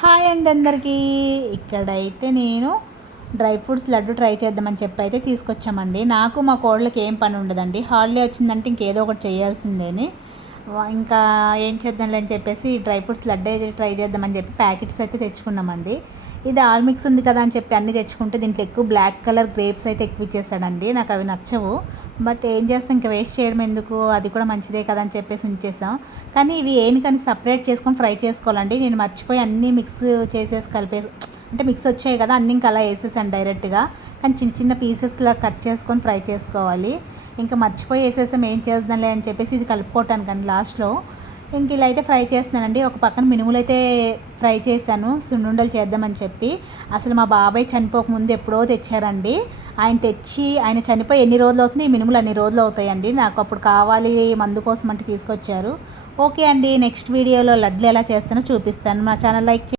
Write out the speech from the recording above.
Hi అండి అందరికీ. ఇక్కడైతే నేను డ్రై ఫ్రూట్స్ లడ్డు ట్రై చేద్దామని చెప్పి అయితే తీసుకొచ్చామండి. నాకు మా కోడళ్ళకి ఏం పని ఉండదండి. హాలిడే వచ్చిందంటే ఇంకేదో ఒకటి చేయాల్సిందేని ఇంకా ఏం చేద్దాంలే అని చెప్పేసి డ్రై ఫ్రూట్స్ లడ్డు అయితే ట్రై చేద్దామని చెప్పి ప్యాకెట్స్ అయితే తెచ్చుకున్నామండి. ఇది ఆల్ మిక్స్ ఉంది కదా అని చెప్పి అన్నీ తెచ్చుకుంటే దీంట్లో ఎక్కువ బ్లాక్ కలర్ గ్రేప్స్ అయితే ఎక్కువ ఇచ్చేస్తాడండి. నాకు అవి నచ్చవు. బట్ ఏం చేస్తాం, ఇంకా వేస్ట్ చేయడం ఎందుకు, అది కూడా మంచిదే కదా అని చెప్పేసి ఉంచేసాం. కానీ ఇవి ఏనికని సపరేట్ చేసుకొని ఫ్రై చేసుకోవాలండి. నేను మర్చిపోయి అన్నీ మిక్స్ చేసేసి అంటే మిక్స్ వచ్చాయి కదా, అన్నీ ఇంకా అలా వేసేసాను డైరెక్ట్గా. కానీ చిన్న చిన్న పీసెస్లా కట్ చేసుకొని ఫ్రై చేసుకోవాలి. ఇంకా మర్చిపోయి వేసేసాం, ఏం చేద్దాంలే అని చెప్పేసి ఇది కలుపుకోవటానికి కానీ లాస్ట్లో ఇంక ఇలా అయితే ఫ్రై చేస్తున్నానండి. ఒక పక్కన మినుములు అయితే ఫ్రై చేశాను సున్నుండలు చేద్దామని చెప్పి. అసలు మా బాబాయ్ చనిపోకముందు ఎప్పుడో తెచ్చారండి. ఆయన చనిపోయి ఎన్ని రోజులు అవుతుంది, ఈ మినుములు అన్ని రోజులు అవుతాయండి. నాకు అప్పుడు కావాలి మందు కోసం అంటే తీసుకొచ్చారు. ఓకే అండి, నెక్స్ట్ వీడియోలో లడ్లు ఎలా చేస్తానో చూపిస్తాను. మా ఛానల్ లైక్